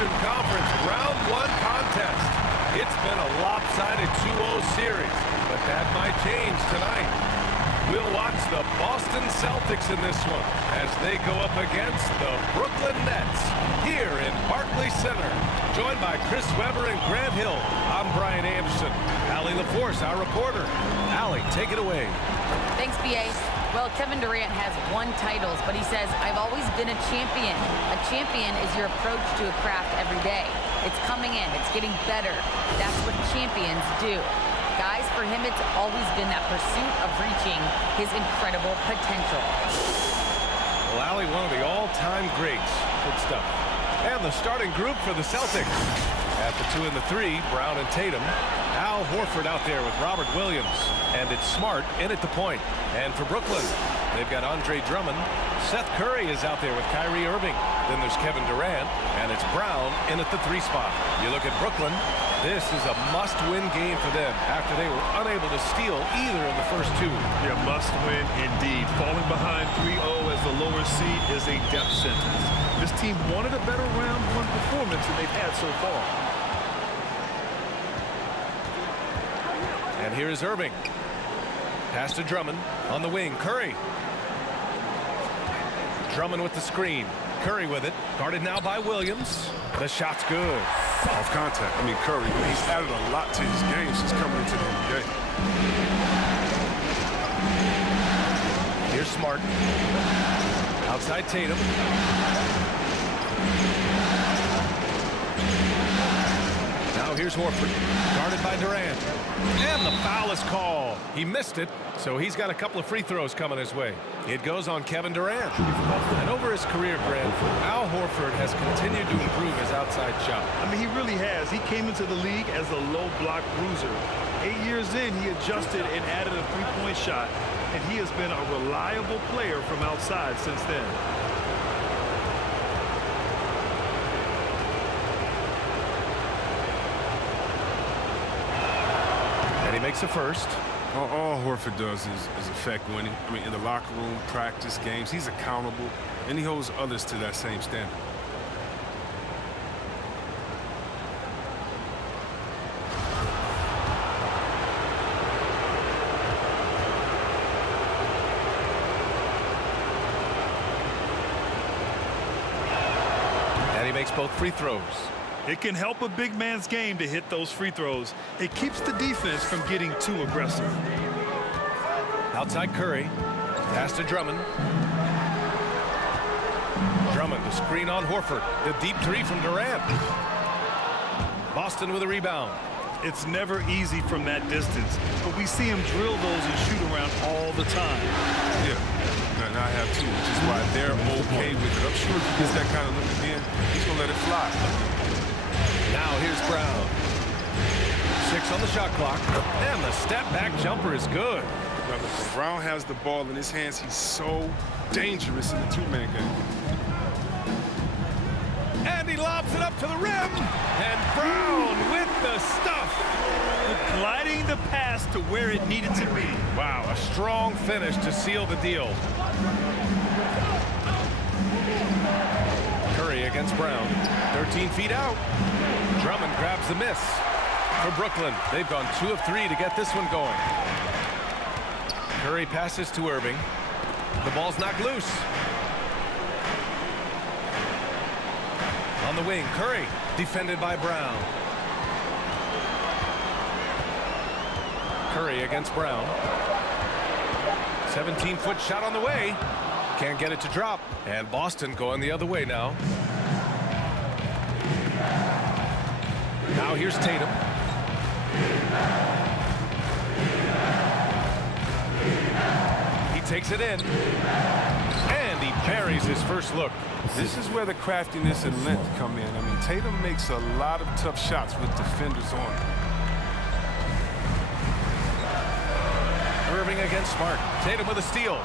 Eastern Conference Round 1 contest. It's been a lopsided 2-0 series, but that might change tonight. We'll watch the Boston Celtics in this one as they go up against the Brooklyn Nets here in Barclays Center. Joined by Chris Webber and Grant Hill, I'm Brian Anderson. Allie LaForce, our reporter. Allie, take it away. Thanks, B.A. Well, Kevin Durant has won titles, but he says, I've always been a champion. A champion is your approach to a craft every day. It's coming in. It's getting better. That's what champions do. Guys, for him, it's always been that pursuit of reaching his incredible potential. Well, Allie, one of the all-time greats. Good stuff. And the starting group for the Celtics. At the 2 and the 3, Brown and Tatum. Al Horford out there with Robert Williams. And it's Smart in at the point. And for Brooklyn, they've got Andre Drummond. Seth Curry is out there with Kyrie Irving. Then there's Kevin Durant. And it's Brown in at the 3 spot. You look at Brooklyn. This is a must-win game for them after they were unable to steal either of the first 2. Yeah, must-win indeed. Falling behind 3-0 as the lower seed is a death sentence. This team wanted a better round 1 performance than they've had so far. And here is Irving. Pass to Drummond on the wing. Curry. Drummond with the screen. Curry with it. Guarded now by Williams. The shot's good. Off contact. I mean, Curry, he's added a lot to his game since coming into the NBA. Here's Smart. Outside Tatum. Now here's Horford. Guarded by Durant. And the foul is called. He missed it, so he's got a couple of free throws coming his way. It goes on Kevin Durant. And over his career, Grant, Al Horford has continued to improve his outside shot. I mean, he really has. He came into the league as a low block bruiser. 8 years in, he adjusted and added a three-point shot, and he has been a reliable player from outside since then. And he makes the first. All Horford does is affect winning. I mean, in the locker room, practice, games, he's accountable, and he holds others to that same standard. And he makes both free throws. It can help a big man's game to hit those free throws. It keeps the defense from getting too aggressive. Outside Curry. Pass to Drummond. Drummond, the screen on Horford. The deep 3 from Durant. Boston with a rebound. It's never easy from that distance, but we see him drill those and shoot around all the time. Yeah, and I have too, which is why they're okay with it. I'm sure if he gets that kind of look again, he's going to let it fly. Now here's Brown. 6 on the shot clock. And the step-back jumper is good. When Brown has the ball in his hands, he's so dangerous in the two-man game. And he lobs it up to the rim. And Brown with the stuff. Gliding the pass to where it needed to be. Wow, a strong finish to seal the deal. Curry against Brown. 13 feet out. Drummond grabs the miss. For Brooklyn, they've gone 2 of 3 to get this one going. Curry passes to Irving. The ball's knocked loose. On the wing, Curry, defended by Brown. Curry against Brown. 17-foot shot on the way. Can't get it to drop. And Boston going the other way now. Now here's Tatum. He takes it in. And he buries his first look. This is where the craftiness and length come in. I mean, Tatum makes a lot of tough shots with defenders on him. Irving against Smart. Tatum with a steal.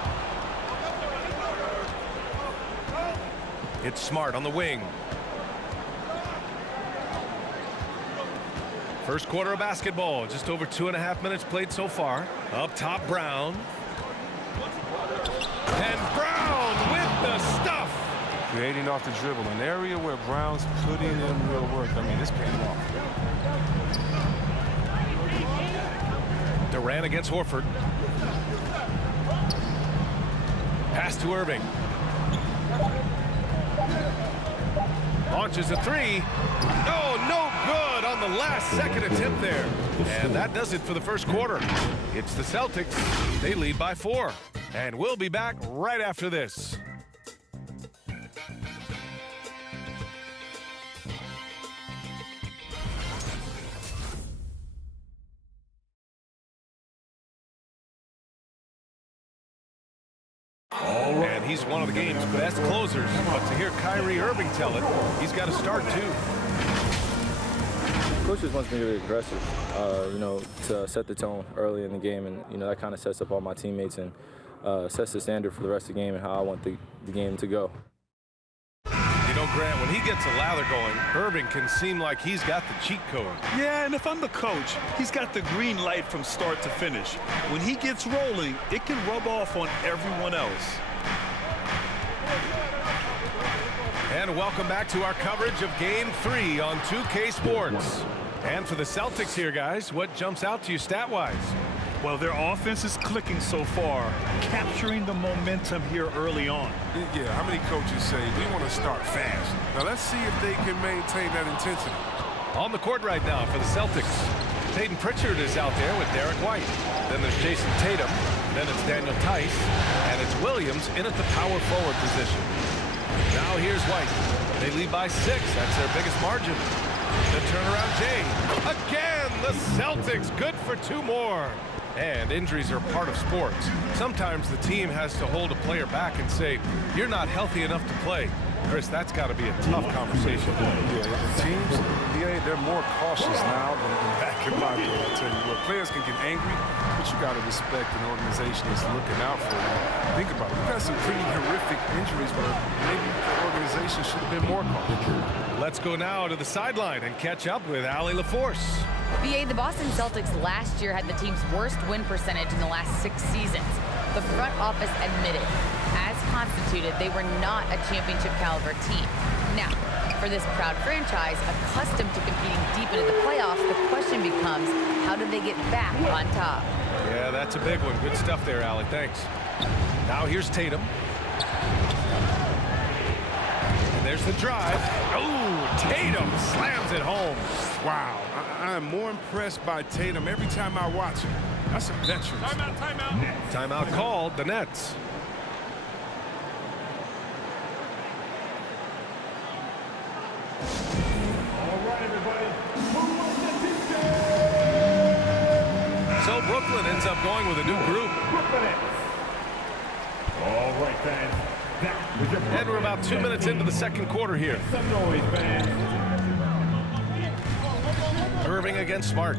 It's Smart on the wing. First quarter of basketball. Just over 2.5 minutes played so far. Up top, Brown. And Brown with the stuff. creating off the dribble, an area where Brown's putting in real work. I mean, it's paying off. Durant against Horford. Pass to Irving. Launches a three. Oh, no good on the last second attempt there. And that does it for the first quarter. It's the Celtics. They lead by 4. And we'll be back right after this. And he's one of the game's best closers. But to hear Kyrie Irving tell it, he's got to start too. Coach just wants me to be aggressive, you know, to set the tone early in the game. And, you know, that kind of sets up all my teammates and sets the standard for the rest of the game and how I want the game to go. You know, Grant, when he gets a lather going, Irving can seem like he's got the cheat code. Yeah, and if I'm the coach, he's got the green light from start to finish. When he gets rolling, it can rub off on everyone else. And welcome back to our coverage of Game 3 on 2K Sports. And for the Celtics here, guys, what jumps out to you stat-wise? Well, their offense is clicking so far, capturing the momentum here early on. Yeah, how many coaches say, we want to start fast? Now, let's see if they can maintain that intensity. On the court right now for the Celtics, Peyton Pritchard is out there with Derek White. Then there's Jason Tatum. Then it's Daniel Tice. And it's Williams in at the power forward position. Now here's White. They lead by 6. That's their biggest margin. The turnaround Jay. Again, the Celtics good for 2 more. And injuries are part of sports. Sometimes the team has to hold a player back and say, you're not healthy enough to play. Chris, that's got to be a tough conversation. Yeah, the teams, they're more cautious now than back in my day. I tell you what, players can get angry, but you got to respect an organization that's looking out for you. Think about it. We've had some pretty horrific injuries where maybe the organization should have been more cautious. Let's go now to the sideline and catch up with Allie LaForce. BA, the Boston Celtics last year had the team's worst win percentage in the last 6 seasons. The front office admitted, as constituted, they were not a championship caliber team. Now, for this proud franchise, accustomed to competing deep into the playoffs, the question becomes, how do they get back on top? Yeah, that's a big one. Good stuff there, Allie. Thanks. Now here's Tatum. And there's the drive. Oh, Tatum slams it home. Wow, I am more impressed by Tatum every time I watch him. That's a veteran. Timeout. Timeout called. The Nets. All right, everybody. So Brooklyn ends up going with a new group. All right, fans. That was your And we're about 2 minutes into the second quarter here. some noise, fans. Irving against Smart.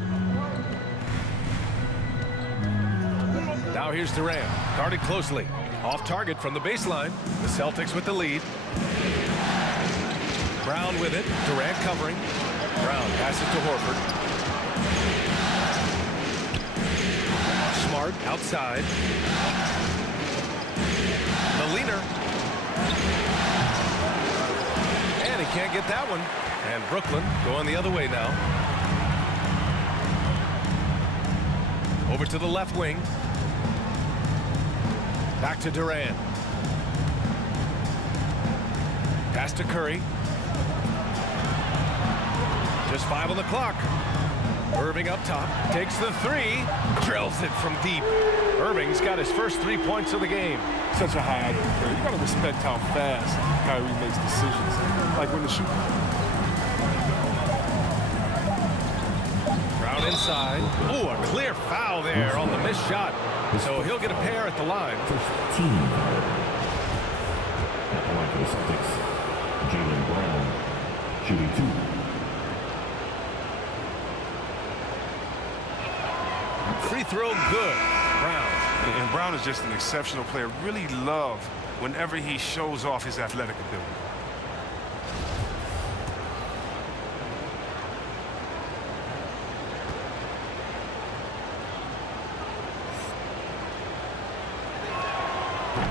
Now here's Durant, guarded closely. Off target from the baseline. The Celtics with the lead. Brown with it. Durant covering. Brown passes to Horford. Smart outside. The leaner. And he can't get that one. And Brooklyn going the other way now. Over to the left wing. Back to Durant. Pass to Curry. Just 5 on the clock. Irving up top. Takes the 3. Drills it from deep. Irving's got his first 3 points of the game. Such a high IQ player. You got to respect how fast Kyrie makes decisions. Like when the shoot. Brown inside. Oh, a clear foul there on the missed shot. So he'll get a pair at the line. First team foul. At the line for the Celtics, Jaylen Brown, shooting 2. Free throw good. Brown. And Brown is just an exceptional player. Really love whenever he shows off his athletic ability.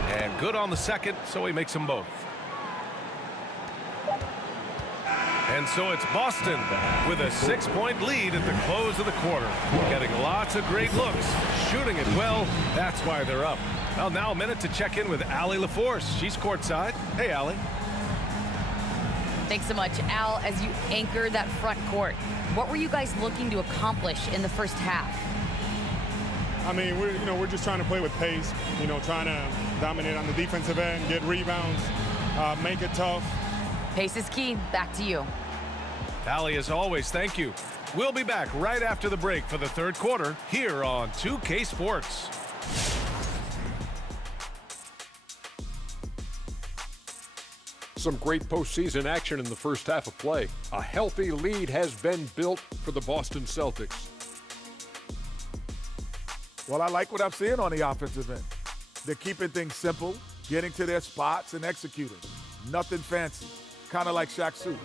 And good on the second, so he makes them both. And so it's Boston with a 6-point lead at the close of the quarter. Getting lots of great looks, shooting it well. That's why they're up. Well, now a minute to check in with Allie LaForce. She's courtside. Hey, Allie. Thanks so much, Al. As you anchor that front court, what were you guys looking to accomplish in the first half? I mean, we're just trying to play with pace, trying to dominate on the defensive end, get rebounds, make it tough. Pace is key. Back to you. Allie, as always, thank you. We'll be back right after the break for the third quarter here on 2K Sports. Some great postseason action in the first half of play. A healthy lead has been built for the Boston Celtics. Well, I like what I'm seeing on the offensive end. They're keeping things simple, getting to their spots and executing. Nothing fancy, kind of like Shaq's suit.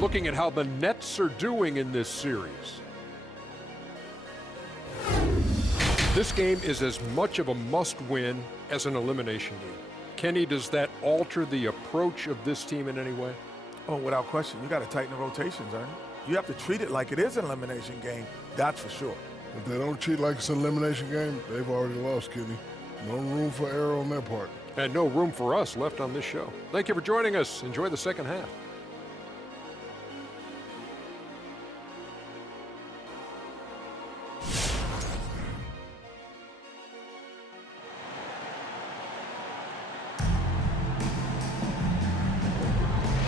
Looking at how the Nets are doing in this series. This game is as much of a must-win as an elimination game. Kenny, does that alter the approach of this team in any way? Oh, without question. You got to tighten the rotations, Ernie. You have to treat it like it is an elimination game, that's for sure. If they don't treat like it's an elimination game, they've already lost, Kenny. No room for error on their part. And no room for us left on this show. Thank you for joining us. Enjoy the second half.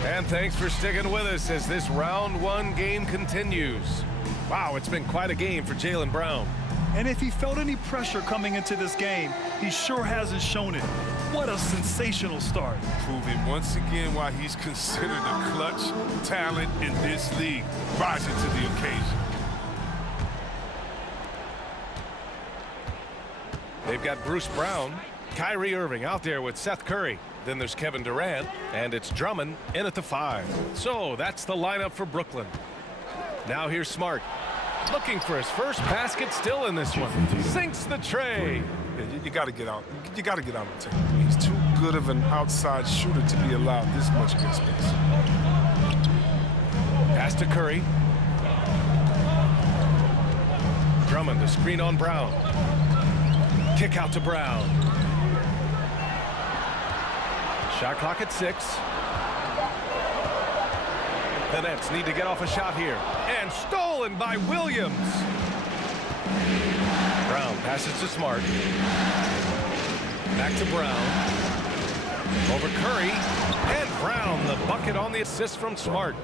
And thanks for sticking with us as this round one game continues. Wow, it's been quite a game for Jaylen Brown. And if he felt any pressure coming into this game, he sure hasn't shown it. What a sensational start. Proving once again why he's considered a clutch talent in this league, rising to the occasion. They've got Bruce Brown, Kyrie Irving out there with Seth Curry. Then there's Kevin Durant, and it's Drummond in at the 5. So that's the lineup for Brooklyn. Now here's Smart. Looking for his first basket, still in this one. Sinks the tray. Yeah, you got to get out. You got to get out and take it. He's too good of an outside shooter to be allowed this much good space. Pass to Curry. Drummond, the screen on Brown. Kick out to Brown. Shot clock at 6. The Nets need to get off a shot here. And stolen by Williams. Brown passes to Smart. Back to Brown. Over Curry. And Brown, the bucket on the assist from Smart.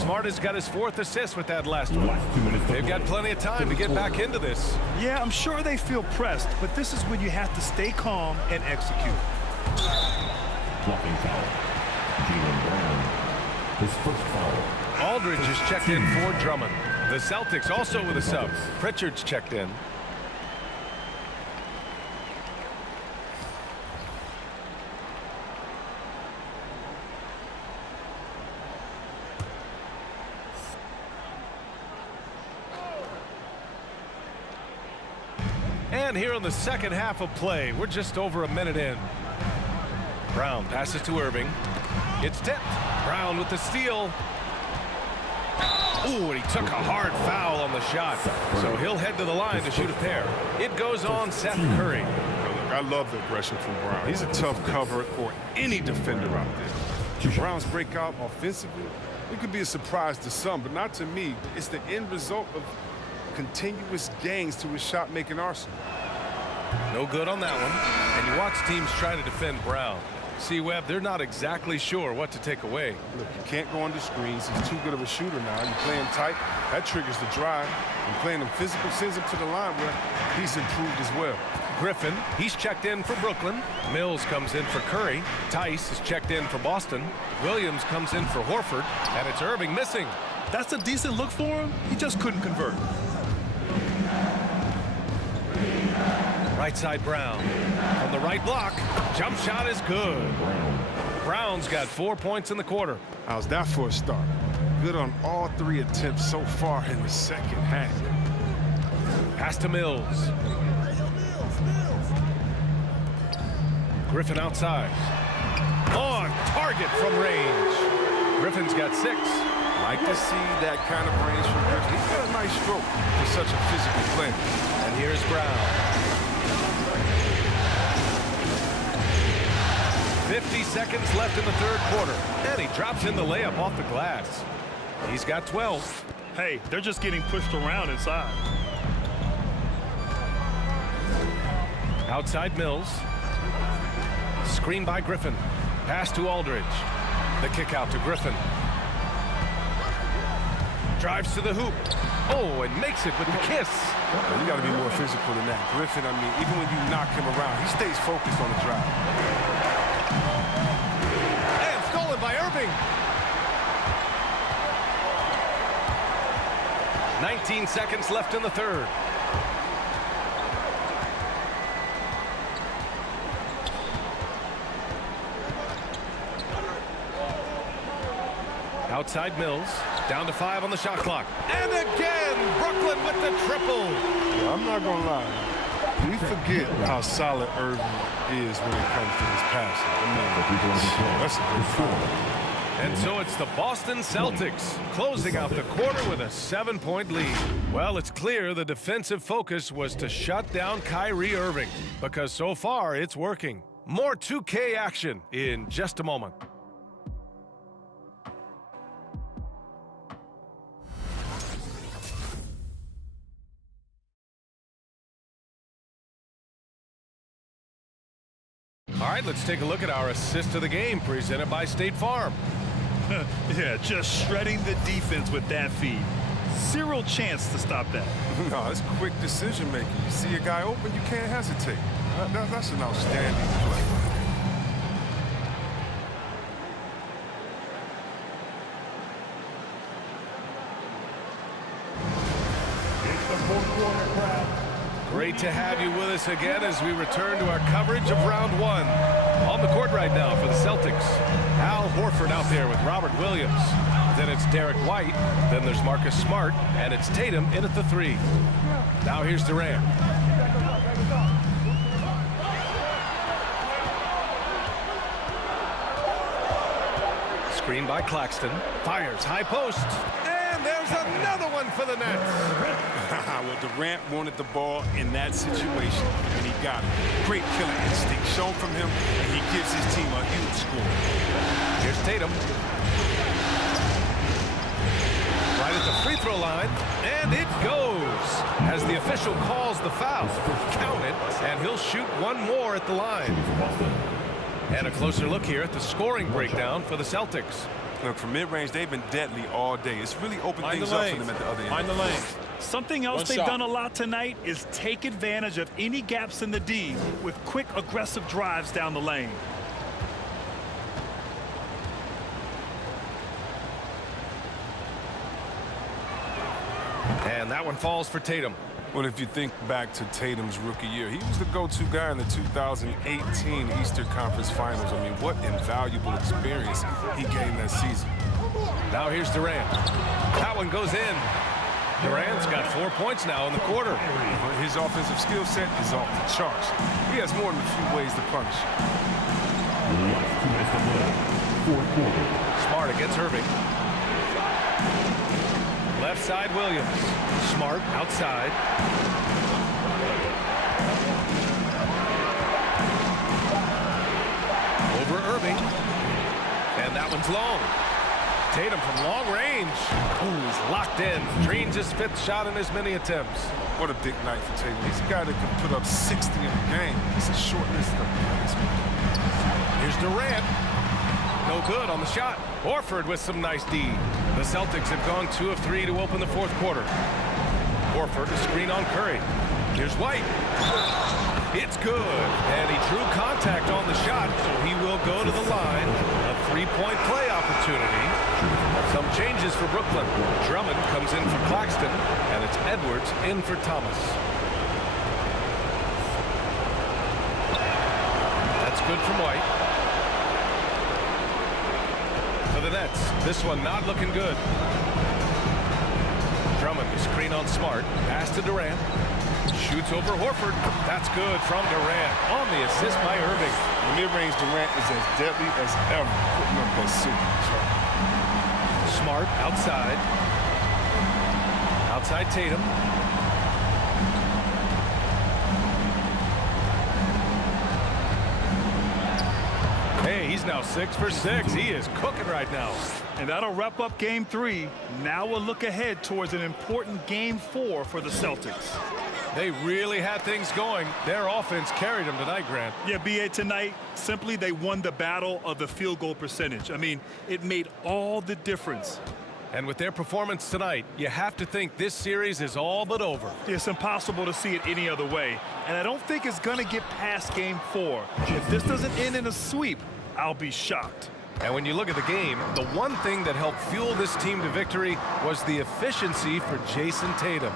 Smart has got his 4th assist with that last one. They've got plenty of time to get back into this. Yeah, I'm sure they feel pressed, but this is when you have to stay calm and execute. Blocking foul. Jaylen Brown. His first foul. Aldridge is checked in for Drummond. The Celtics also with a sub. Pritchard's checked in. And here in the second half of play, we're just over a minute in. Brown passes to Irving. It's tipped. Brown with the steal. Ooh, and he took a hard foul on the shot. So he'll head to the line to shoot a pair. It goes on Seth Curry. Look, I love the aggression from Brown. He's a tough cover for any defender out there. Brown's breakout offensively, it could be a surprise to some, but not to me. It's the end result of continuous gains to his shot-making arsenal. No good on that one. And you watch teams try to defend Brown. See, Webb, they're not exactly sure what to take away. Look, you can't go under screens. He's too good of a shooter now. You play him tight, that triggers the drive. And playing him physical sends him to the line where he's improved as well. Griffin, he's checked in for Brooklyn. Mills comes in for Curry. Tice is checked in for Boston. Williams comes in for Horford. And it's Irving missing. That's a decent look for him. He just couldn't convert. Right side Brown. From the right block. Jump shot is good. Brown's got 4 points in the quarter. How's that for a start? Good on all 3 attempts so far in the second half. Pass to Mills. Griffin outside. On target from range. Griffin's got 6. Like to see that kind of range from Griffin. He's got a nice stroke for such a physical player. And here's Brown. 50 seconds left in the third quarter. And he drops in the layup off the glass. He's got 12. Hey, they're just getting pushed around inside. Outside Mills. Screen by Griffin. Pass to Aldridge. The kick out to Griffin. Drives to the hoop. Oh, and makes it with the kiss. Well, you got to be more physical than that. Griffin, I mean, even when you knock him around, he stays focused on the drive. And stolen by Irving. 19 seconds left in the third. Outside Mills. Down to 5 on the shot clock. And again, Brooklyn with the triple. Yeah, I'm not going to lie. We forget how solid Irving is when it comes to his passing. I mean, that's a good foul. And so it's the Boston Celtics closing out the quarter with a 7-point lead. Well, it's clear the defensive focus was to shut down Kyrie Irving because so far it's working. More 2K action in just a moment. All right, let's take a look at our assist of the game presented by State Farm. Yeah, just shredding the defense with that feed. Zero chance to stop that. No, it's quick decision making. You see a guy open, you can't hesitate. That's an outstanding play. Great to have you with us again as we return to our coverage of round 1. On the court right now for the Celtics, Al Horford out there with Robert Williams. Then it's Derek White. Then there's Marcus Smart. And it's Tatum in at the 3. Now here's Durant. Screen by Claxton. Fires high post. And there's another one for the Nets. Well, Durant wanted the ball in that situation, and he got it. Great killer instinct shown from him, and he gives his team a huge score. Here's Tatum. Right at the free throw line, and it goes. As the official calls the foul, count it, and he'll shoot one more at the line. And a closer look here at the scoring breakdown for the Celtics. Look, from mid-range, they've been deadly all day. It's really opened things up for them at the other end. Find the lane. Something else they've done a lot tonight is take advantage of any gaps in the D with quick, aggressive drives down the lane. And that one falls for Tatum. Well, if you think back to Tatum's rookie year, he was the go-to guy in the 2018 Eastern Conference Finals. I mean, what invaluable experience he gained that season. Now here's Durant. That one goes in. Durant's got 4 points now in the quarter. His offensive skill set is off the charts. He has more than a few ways to punish. Smart against Irving. Left side Williams. Smart outside. Over Irving. And that one's long. Tatum from long range. Ooh, locked in. Drains his 5th shot in as many attempts. What a big night for Tatum. He's a guy that can put up 60 in a game. It's a short list of plays. Here's Durant. No good on the shot. Horford with some nice D. The Celtics have gone 2 of 3 to open the 4th quarter. Horford a screen on Curry. Here's White. It's good. And he drew contact on the shot, so he will go to the line. A 3-point play opportunity. Some changes for Brooklyn. Drummond comes in for Claxton, and it's Edwards in for Thomas. That's good from White. For the Nets, this one not looking good. Drummond, screen on Smart. Pass to Durant. Shoots over Horford. That's good from Durant on the assist by Irving. The mid-range Durant is as deadly as ever, putting up that super. Smart outside. Outside Tatum. Hey, he's now 6 for 6. He is cooking right now. And that'll wrap up game 3. Now we'll look ahead towards an important game 4 for the Celtics. They really had things going. Their offense carried them tonight, Grant. Yeah, B.A., tonight, simply they won the battle of the field goal percentage. I mean, it made all the difference. And with their performance tonight, you have to think this series is all but over. It's impossible to see it any other way. And I don't think it's going to get past game 4. If this doesn't end in a sweep, I'll be shocked. And when you look at the game, the one thing that helped fuel this team to victory was the efficiency for Jason Tatum.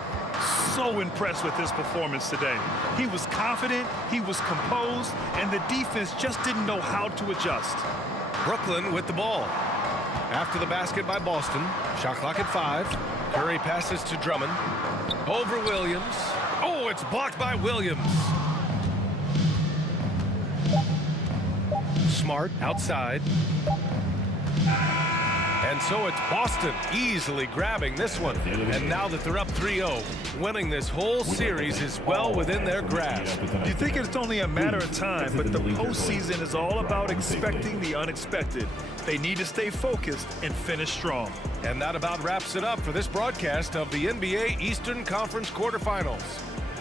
So impressed with his performance today. He was confident, he was composed, and the defense just didn't know how to adjust. Brooklyn with the ball. After the basket by Boston, shot clock at 5. Curry passes to Drummond. Over Williams. Oh, it's blocked by Williams. Smart outside. And so it's Boston easily grabbing this one. And now that they're up 3-0, winning this whole series is well within their grasp. You think it's only a matter of time, but the postseason is all about expecting the unexpected. They need to stay focused and finish strong. And that about wraps it up for this broadcast of the NBA Eastern Conference quarterfinals.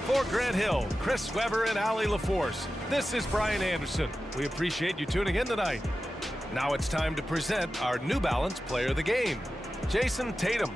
For Grant Hill, Chris Webber, and Allie LaForce, this is Brian Anderson. We appreciate you tuning in tonight. Now it's time to present our New Balance Player of the Game, Jason Tatum.